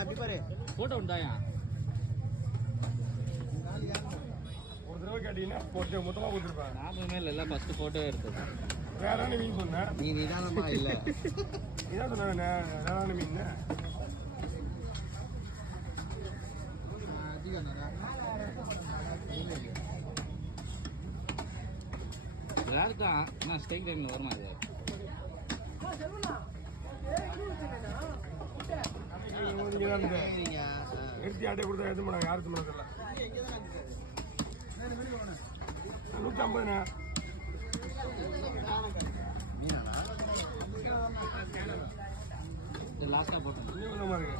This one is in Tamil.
அப்படி பாரு போட்டோ உண்டாயா ஒரு தடவை கேட்டீங்கன்னா போட்டு மொத்தமாக கொடுத்துருப்பேன். ஞாபகமே இல்லை ஃபர்ஸ்ட் போட்டோ எடுத்தது. வேற மீன் சொன்னேன். நீ நிதானமா இல்லை இதான் சொன்னேன் வேற மீன். யாருக்கா நான் ஸ்டேக் டைம்ல வருமா இது? எடுத்து ஆட்டை கொடுத்தா எடுத்து மாட்டாங்க. யாரும் எடுத்து மாட்டதில்ல. 150 மீனாண்ணா லாஸ்டா போட்டோம். கொஞ்சமா இருக்கு.